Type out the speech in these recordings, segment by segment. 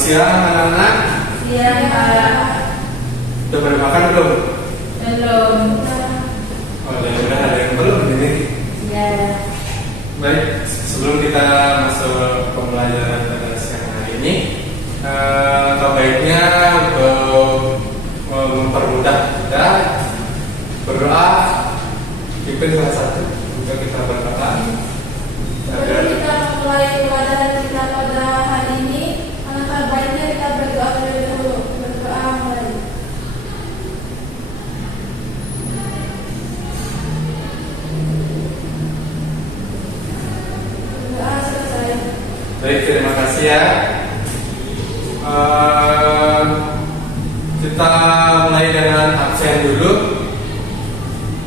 siang anak-anak. Siang Pak. Udah pada makan belum? Belum. Oh, udah ada yang belum ini. Ya. Baik, sebelum kita masuk pembelajaran pada siang hari ini, baiknya untuk mempermudah kita berdoa, pimpin salah satu untuk kita berdoa. Sebelum kita mulai pembelajaran kita pada hari ini, alangkah baiknya kita berdoa terlebih dahulu. Berdoa mulai. Berdoa selesai. Baik, terima kasih ya. Kita mulai dengan absen dulu.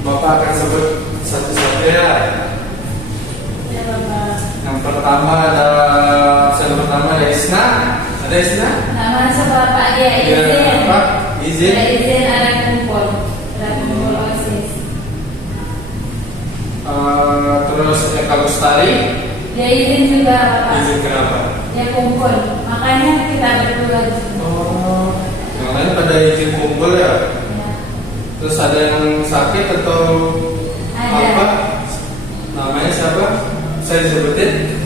Bapak akan sebut satu-satu ya. Ya Bapak. Yang pertama ada absen pertama ada Isna. Ada Isna? Nama Bapak dia izin. Ya, Pak. Izin. Dia izin ada kumpul. Ada kumpul OSIS. Terus Eka Lestari. Dia izin juga Bapak. Izin kenapa? Dia kumpul. Makanya kita berdua. Oh, yang lain pada izin kumpul ya. Ya. Terus ada yang sakit atau Ada. apa? Namanya siapa? Saya disebutin.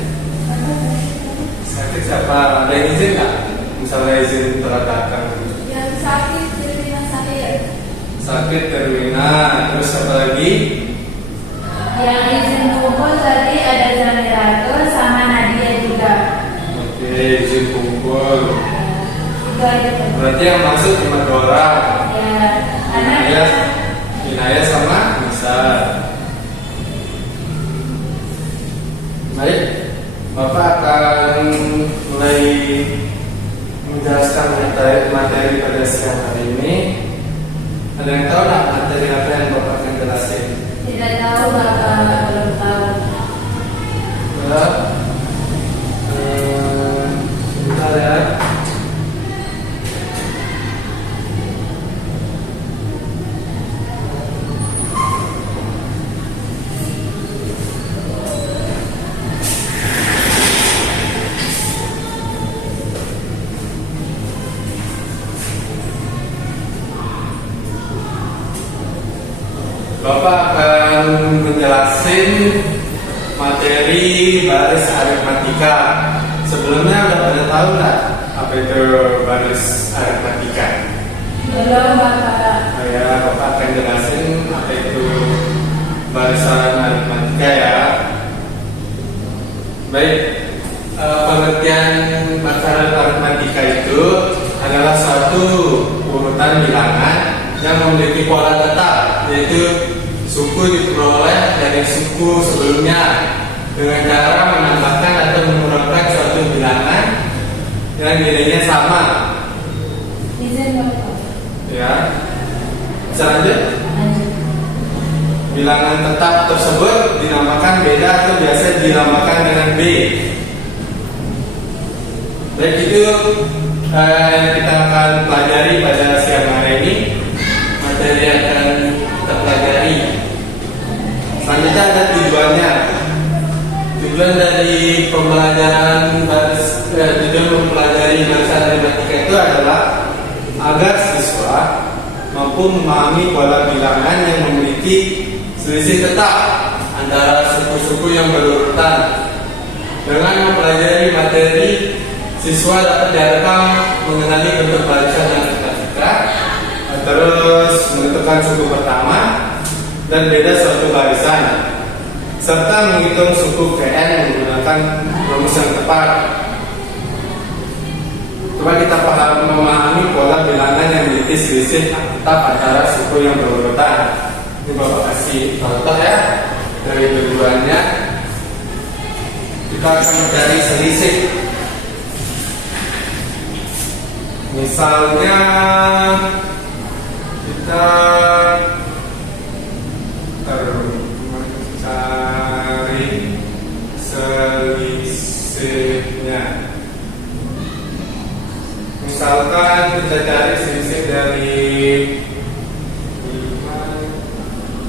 Sakit siapa? Ada yang izin nggak? Misalnya izin telah datang. Yang sakit Terwina sakit. Sakit Terwina. Terus apa lagi? Yang izin kumpul tadi ada Zamirato sama Nadia juga. Oke, izin kumpul. Juga itu. Berarti yang masuk cuma 2 orang. Ya, anak. Inaya sama Nisa. Baik, Bapak akan mulai menjelaskan materi pada siang hari ini. Ada yang tahu nggak materi apa yang Bapak akan jelasin? Tidak tahu Bapak, belum tahu. Ya. Sebentar ya. Bapak akan menjelaskan materi baris aritmatika. Sebelumnya udah pada tahu nggak apa itu baris aritmatika? Belum Bapak. Ya, Bapak akan jelasin apa itu barisan aritmatika ya. Baik, pengertian barisan aritmatika itu adalah suatu urutan bilangan yang memiliki pola tetap, yaitu suku diperoleh dari suku sebelumnya dengan cara menambahkan atau mengurangi suatu bilangan yang nilainya sama. Izin Bapak. Ya, bisa lanjut? Lanjut. Bilangan tetap tersebut dinamakan beda atau biasa dinamakan dengan B. Baik, itu yang kita akan pelajari pada siang hari ini. Materi yang akan kita pelajari. Selanjutnya ada tujuannya. Tujuan dari pembelajaran tujuan mempelajari barisan aritmatika itu adalah agar siswa mampu memahami pola bilangan yang memiliki selisih tetap antara suku-suku yang berurutan. Dengan mempelajari materi, siswa dapat direkam mengenali bentuk barisan aritmatika, terus menentukan suku pertama dan beda suatu barisan, serta menghitung suku KN menggunakan rumus yang tepat. Coba kita memahami pola bilangan yang memiliki selisih tetap antara suku yang berurutan. Ini Bapak kasih contoh ya dari tujuannya. Kita akan mencari selisih. Misalnya kita mencari selisihnya. Misalkan kita cari selisih dari 5,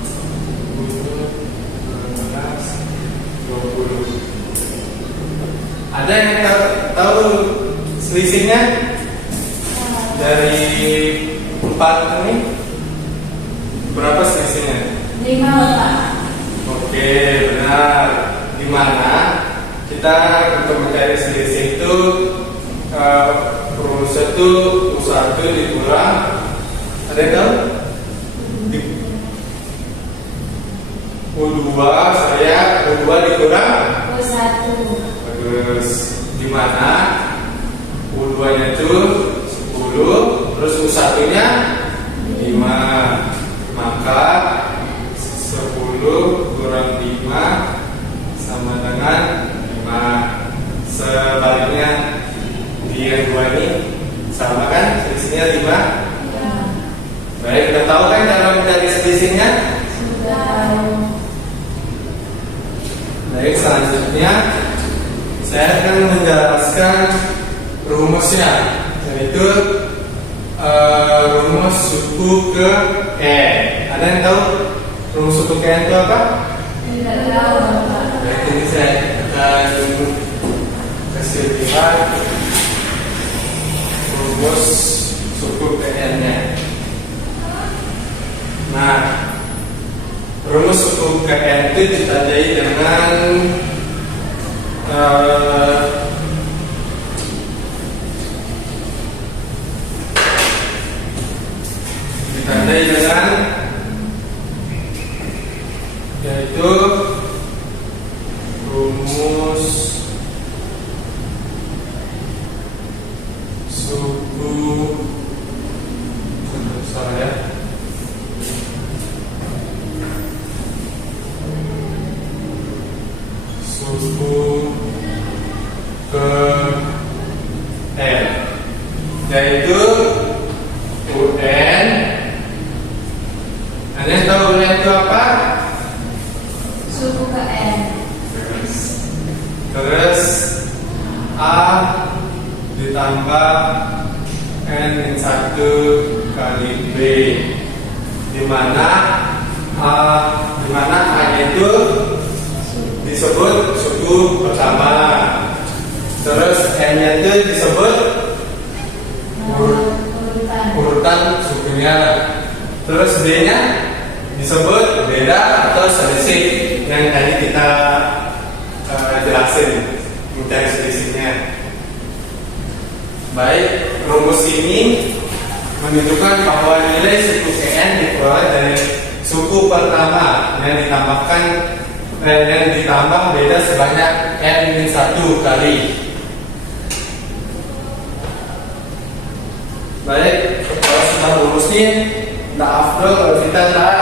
10, 15, 20. Ada yang tahu selisihnya dari 4 ini berapa selisihnya? 5 Bapak. Oke, benar. Dimana kita untuk mencari selisih itu rumus itu U1 dikurang, ada yang tahu? U2 saya U2 dikurang U1. terus dimana U2 nya itu 10 terus U1 nya 5, maka 10 kurang 5 sama dengan 5. Sebaliknya di yang 2 ini sama kan, selisihnya 5. Ya. Baik, kita tahu kan cara mencari selisihnya? Sudah. Baik, selanjutnya saya akan menjelaskan rumusnya, yaitu rumus suku ke n. Ada yang tahu rumus suku ke n itu apa? Tidak tahu Bapak. Baik, ini saya akan kasih lihat rumus suku ke n-nya. Nah, rumus suku ke n itu ditandai dengan yaitu rumus suku saya suku ke n, yaitu UN. Anda tahu UN itu apa? Suku ke n. Terus A ditambah N min 1 kali B, dimana A itu disebut suku pertama, terus N nya itu disebut urutan sukunya, terus B nya disebut beda atau selisih yang tadi kita jelasin mencari selisihnya. Baik, rumus ini menunjukkan bahwa nilai suku N diperoleh dari suku pertama yang ditambah beda sebanyak N min 1 kali. Baik, kalau sudah rumusnya tidak afdol kalau kita tidak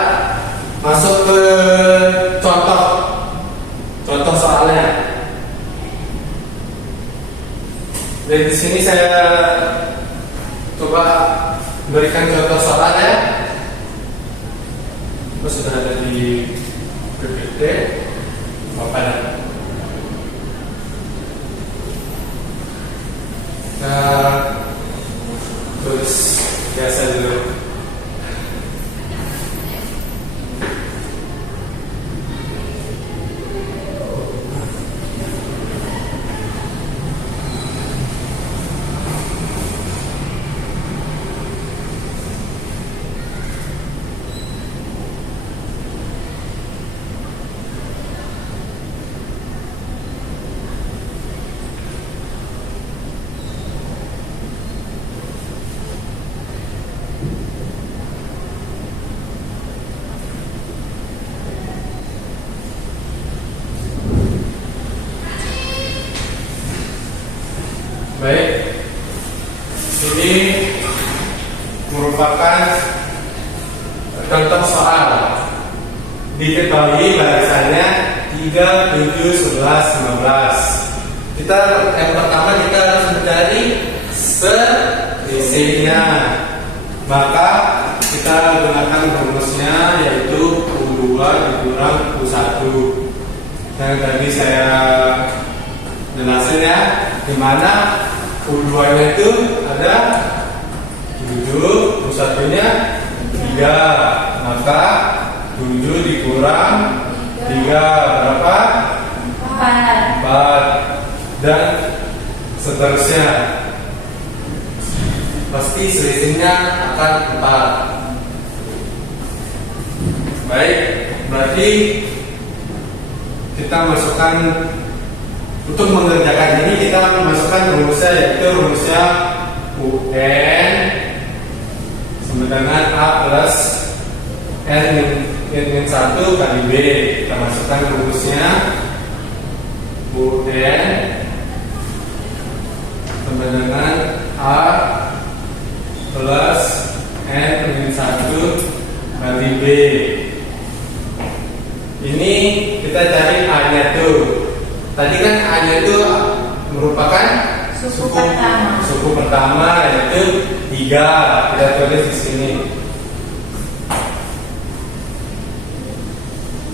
masuk ke contoh soalnya. Dari di sini saya coba berikan contoh soal ya. Sudah ada di PPT. Bapak ya. Terus biasa dulu. Baik, ini merupakan contoh soal. Diketahui barisannya 3, 7, 11, 15. Yang pertama kita harus mencari selisihnya. Maka kita gunakan rumusnya, yaitu U2 dikurang U1. Yang tadi saya jelasin ya, dimana U2 nya itu ada 7, U1 nya 3, maka 7 dikurang 3 berapa? 4. 4, dan seterusnya. pasti selisihnya akan 4. Baik, berarti kita masukkan untuk mengerjakan ini, kita masukkan rumusnya, yaitu rumusnya UN sama dengan A plus N min 1 kali B. Kita masukkan rumusnya UN sama dengan A plus N min 1 kali B. Ini kita cari A-nya tuh. Tadi kan A-nya itu merupakan suku pertama, yaitu 3. Kita tulis di sini.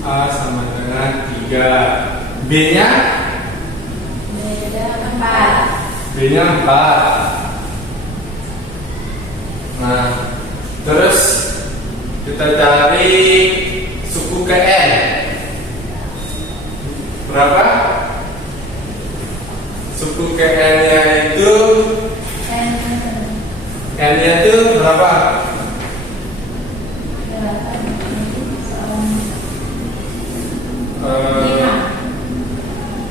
A sama dengan 3. B-nya? B-nya 4. Nah, terus kita cari suku ke N. Berapa? Suku ke N-nya itu N-nya itu berapa?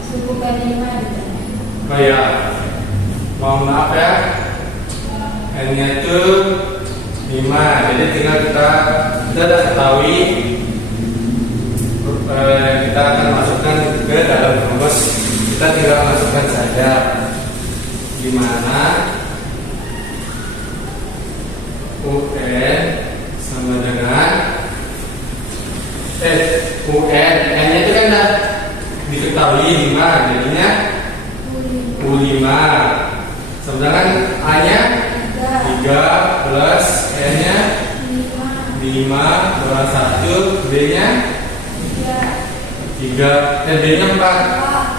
Suku ke-5. Oh ya, mohon maaf ya, N-nya itu 5. Jadi tinggal kita sudah ketahui, kita akan masukkan ke dalam rumus. Kita tinggal masukkan saja di mana UN sama dengan UN, N-nya itu kan sudah diketahui 5, jadinya U5. Sedangkan A-nya 3 plus N-nya 5 kurang 1, B-nya 3, B-nya 4.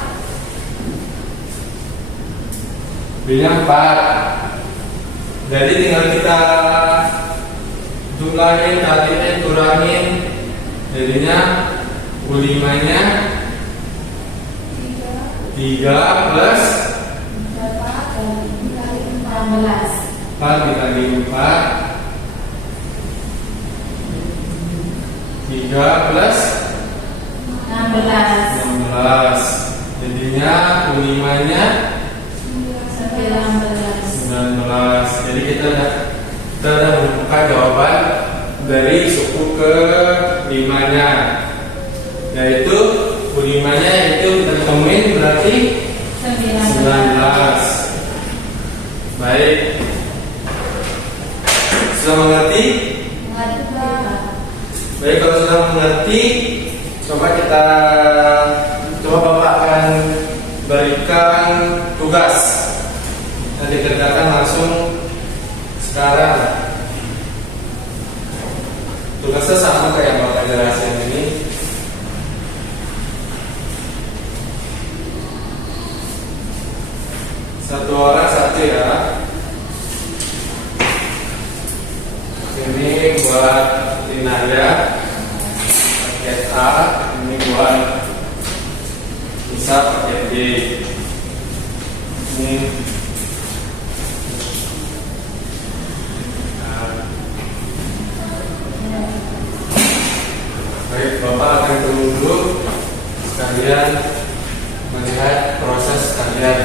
B-nya 4. Jadi tinggal kita jumlahin, kaliin, kurangin, jadinya U5-nya 3 plus 4 dikali 4, 3 plus 16. Jadinya U5-nya 19. Jadi kita sudah menemukan jawaban dari suku ke-5-nya, yaitu U5-nya itu kita temuin berarti 19. Baik, sudah mengerti? Baik, kalau sudah mengerti, coba Bapak akan berikan tugas dan dikerjakan langsung sekarang. Tugasnya sama kayak yang Bapak jelasin ini. Satu orang satu ya. Ini buat Tinaya paket A, ini buat Bisa paket B. Ini baik, Bapak akan tunggu dulu sekalian melihat proses kalian.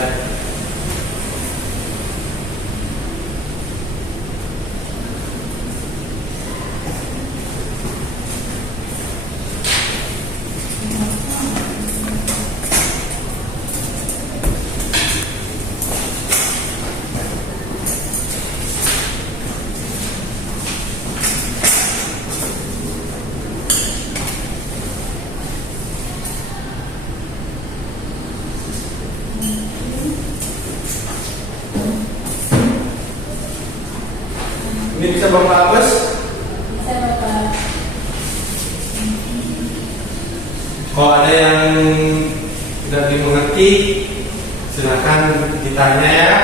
Ini bisa Bapak hapus? Bisa Bapak. Kalau ada yang tidak dimengerti, silakan ditanya ya.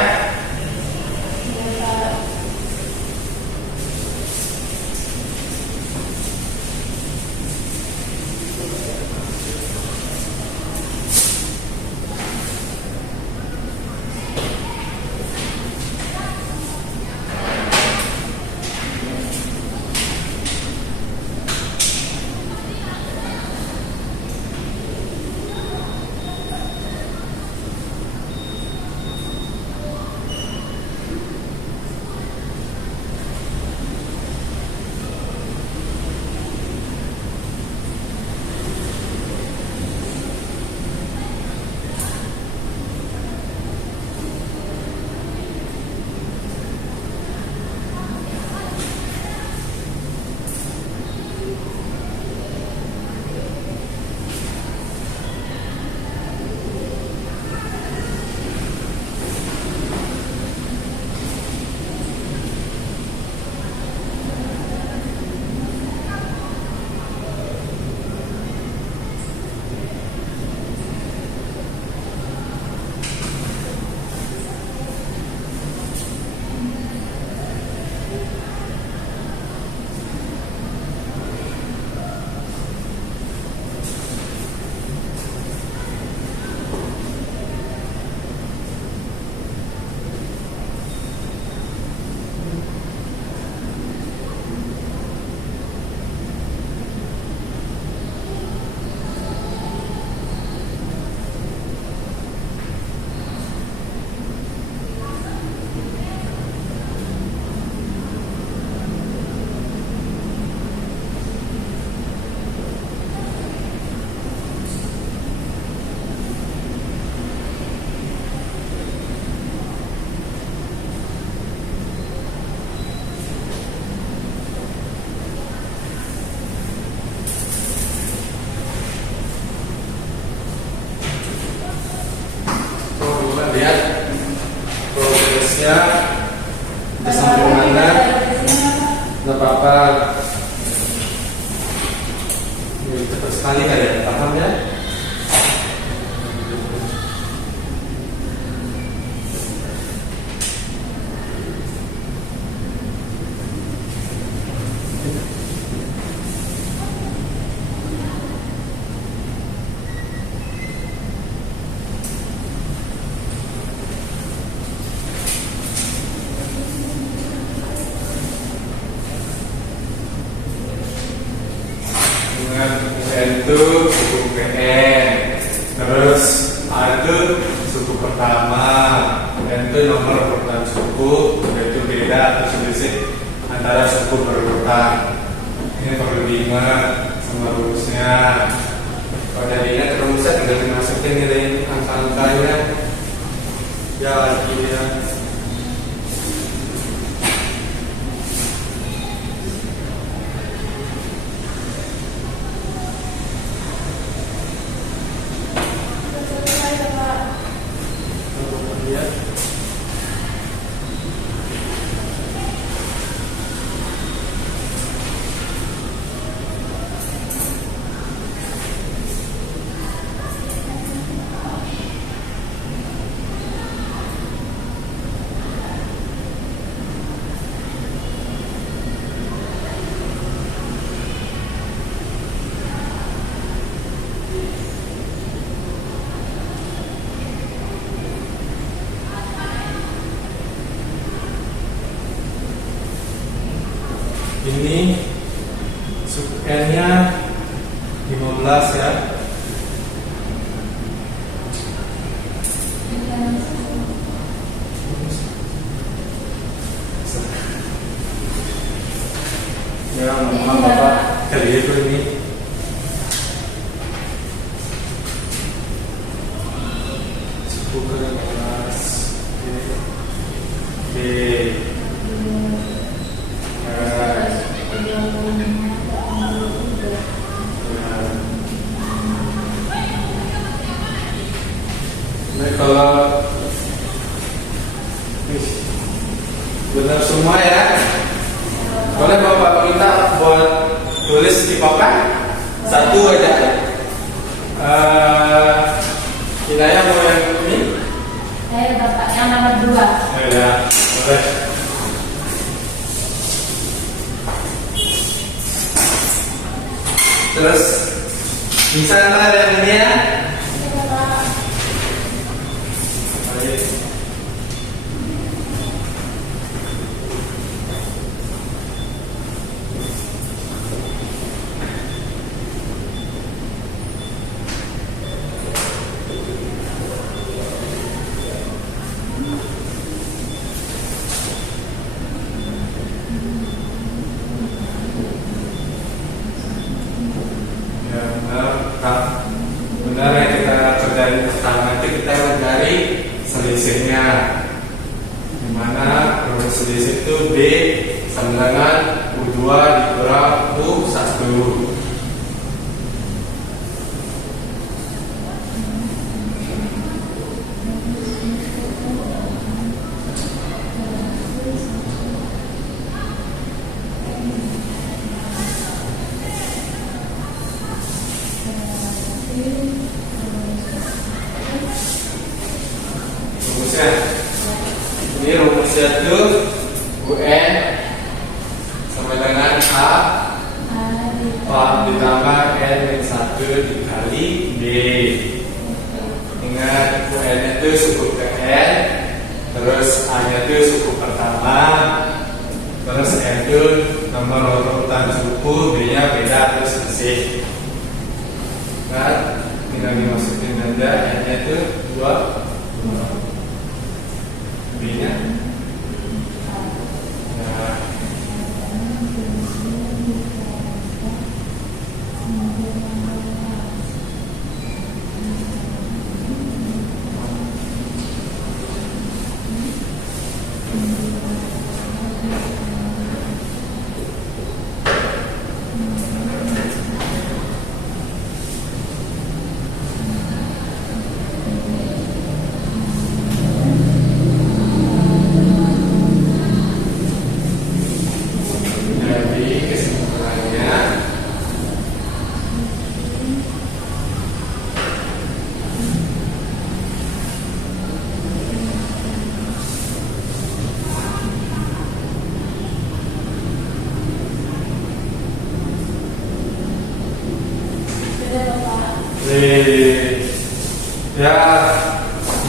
garisnya di samping mana nggak apa-apa. Ini cepat sekali kalian paham ya. UN itu suku PN, terus A itu suku pertama, UN itu nomor urutan suku, yaitu beda atau selisih antara suku berurutan. Ini perlu diingat sama rumusnya. Kalau udah diingat rumusnya tinggal dimasukin dari angka-angkanya. Ya lagi ya. Ini sub N-nya 15 ya. Ya, maaf Bapak, kali itu ini. Suku ke-15. Oke. Nah, kalau benar semua ya, boleh Bapak minta buat tulis di papan satu aja. Hidayah mau yang ini? Saya Bapak yang nomor 2. Ya, boleh. Terus bisa antara yang ini ya. Baik. Benar yang kita kerjain pertama itu kita mencari selisihnya, dimana rumus selisih itu B sama dengan U2 dikurang U1. Rumusnya ini rumusnya itu UN sama dengan A ditambah N-1 dikali B. Ingat UN itu suku PN, terus A nya itu suku pertama, terus N itu nomor urutan suku, B nya beda terus selisih. Kan tinggal dimasukin aja, N nya itu 2, B-nya nah.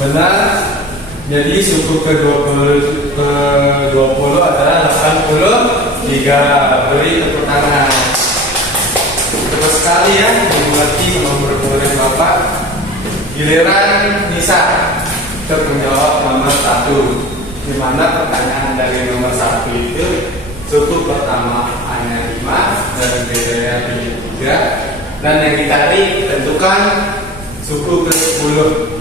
benar. Jadi suku ke-20 adalah 83. Beri tepuk tangan. Terus sekali ya, dimengerti nomor murid Bapak. Giliran Nisa untuk menjawab nomor 1. Di mana pertanyaan dari nomor 1 itu suku pertama hanya 5 dan bedanya 3. Dan yang dicari tentukan suku ke-10.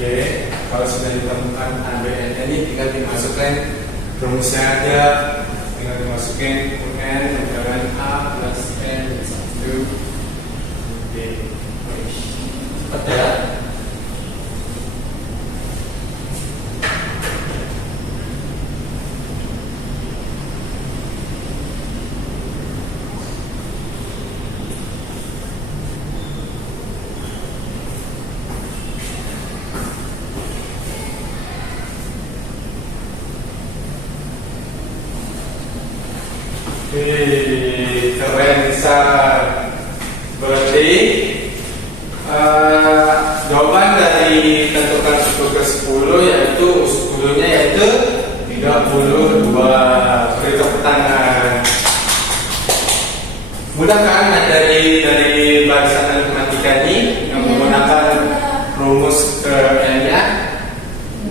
Oke, kalau sudah ditemukan ABN ini tinggal dimasukkan rumusnya aja, tinggal dimasukin UN dengan A plus N 1 D. Cepat ya. Keren bisa. Berarti jawaban dari tentukan suku ke-10 yaitu 10-nya yaitu 32. Beri tepuk tangan. Mudah kan dari barisan matematika ini yang menggunakan rumus ke N-nya?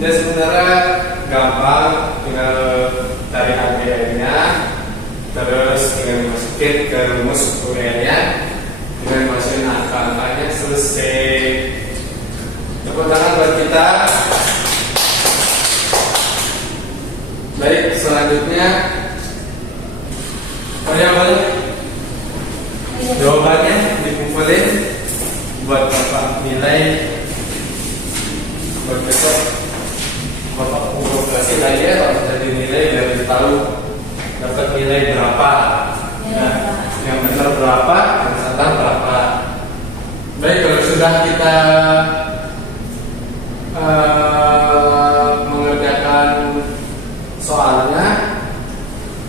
Dia sebenarnya gampang, tinggal cari ABN-nya. Terus tinggal dimasukin ke rumus UN-nya, tinggal dimasukin angka-angkanya, selesai. Tepuk tangan buat kita. Baik, selanjutnya variabel. Jawabannya dikumpulin buat Bapak nilai. Buat besok Bapak kasih lagi ya, kalau tadi nilai biar tahu dapat nilai berapa, nah, yang benar berapa, yang salah berapa. Baik, kalau sudah kita mengerjakan soalnya,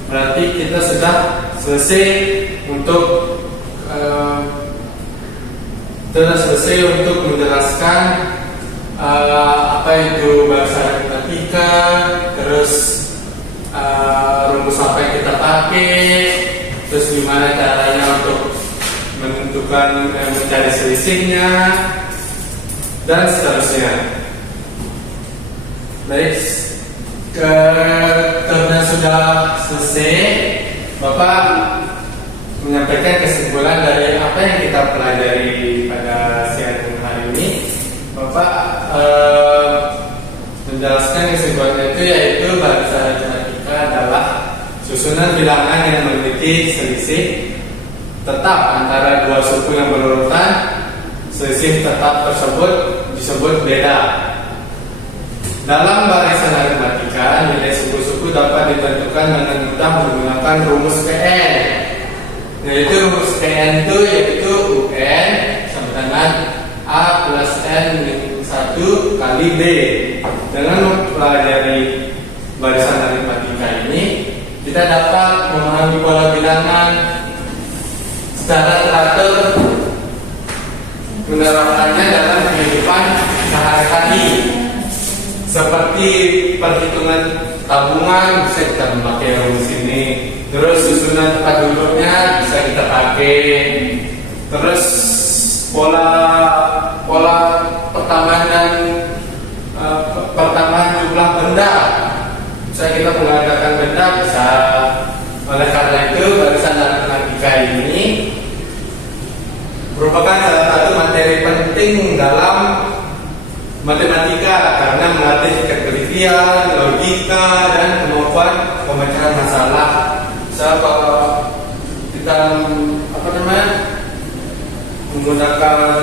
berarti kita sudah selesai untuk menjelaskan apa itu bahasa matematika, terus rumus apa yang kita pakai, terus gimana caranya untuk menentukan mencari selisihnya, dan seterusnya. Baik, karena sudah selesai, Bapak menyampaikan kesimpulan dari apa yang kita pelajari pada siang hari ini. Bapak menjelaskan kesimpulannya itu yaitu bahasa matematika adalah susunan bilangan yang memiliki selisih tetap antara dua suku yang berurutan. Selisih tetap tersebut disebut beda. Dalam barisan aritmatika, nilai suku-suku dapat ditentukan dengan mudah menggunakan rumus PN. Yaitu rumus PN itu yaitu UN sama dengan A plus N min 1 kali B. Dengan mempelajari barisan aritmatika ini, kita dapat memahami pola bilangan secara teratur, menerapkannya dalam kehidupan sehari-hari, seperti perhitungan tabungan bisa kita memakai rumus ini. Terus susunan tempat duduknya bisa kita pakai. Terus pola pertambahan jumlah benda, bisa kita mengadakan benda bisa. Oleh karena itu barisan aritmatika ini merupakan salah satu materi penting dalam matematika karena melatih ketelitian, logika, dan kemampuan pemecahan masalah. Kalau kita menggunakan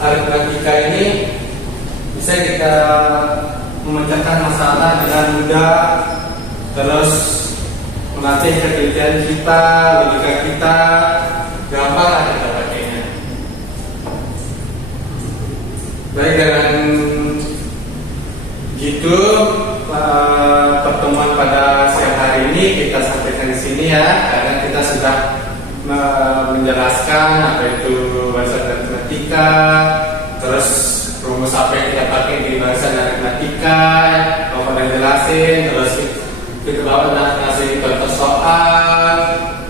aritmatika ini, bisa kita memecahkan masalah dengan mudah. Terus melatih ketelitian kita, logika kita, gampang lah kita pakainya. Baik, dengan gitu pertemuan pada siang hari ini kita sampaikan di sini ya, karena kita sudah menjelaskan apa itu bahasa aritmatika, terus rumus apa yang kita pakai di bahasa aritmatika, Bapak udah jelasin, terus kita Bapak udah ngasih contoh soal,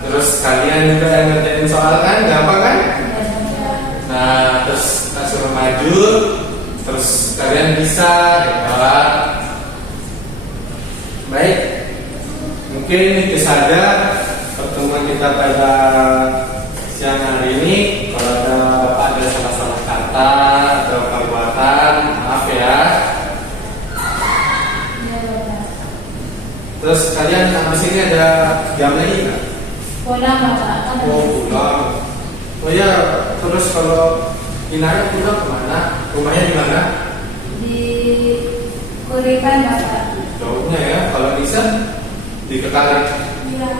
terus kalian juga yang ngerjain soal kan, gampang kan? Nah, terus kita suruh maju, terus kalian bisa hebat. Baik, mungkin itu saja pertemuan kita pada siang hari ini. Kalau ada Bapak ada salah-salah kata atau perbuatan, maaf ya. Terus kalian habis ini ada jam lagi nggak? Pulang Bapak. Oh, pulang. Oh ya, terus kalau Inaya pulang kemana? Rumahnya di mana? Di Kuripan Bapak. Jauhnya ya, kalau bisa di Kekarik. Iya.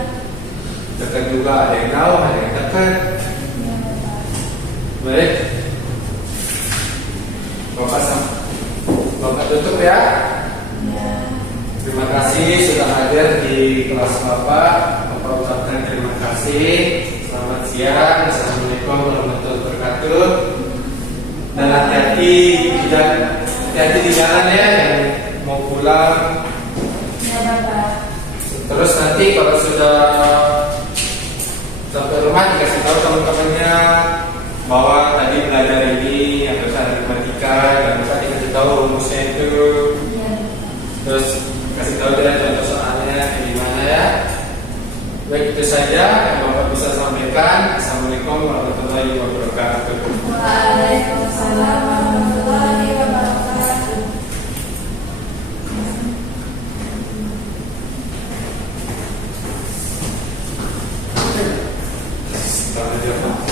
Dekat juga, ada yang jauh, ada yang dekat. Iya Bapak. Baik, Bapak tutup ya. Iya. Terima kasih sudah hadir di kelas Bapak ucapkan terima kasih. Selamat siang. Assalamualaikum warahmatullahi wabarakatuh. Dan hati-hati di jalan ya, yang mau pulang. Iya Bapak. Terus nanti kalau sudah sampai rumah dikasih tahu teman-temannya bahwa tadi belajar ini atau aritmatika, dan lupa dikasih tahu rumusnya itu. Iya. Terus kasih tahu dia contoh soalnya kayak gimana ya. Baik, itu saja yang Bapak bisa sampaikan. Assalamualaikum warahmatullahi wabarakatuh. Waalaikumsalam warahmatullahi wabarakatuh. Selamat siang.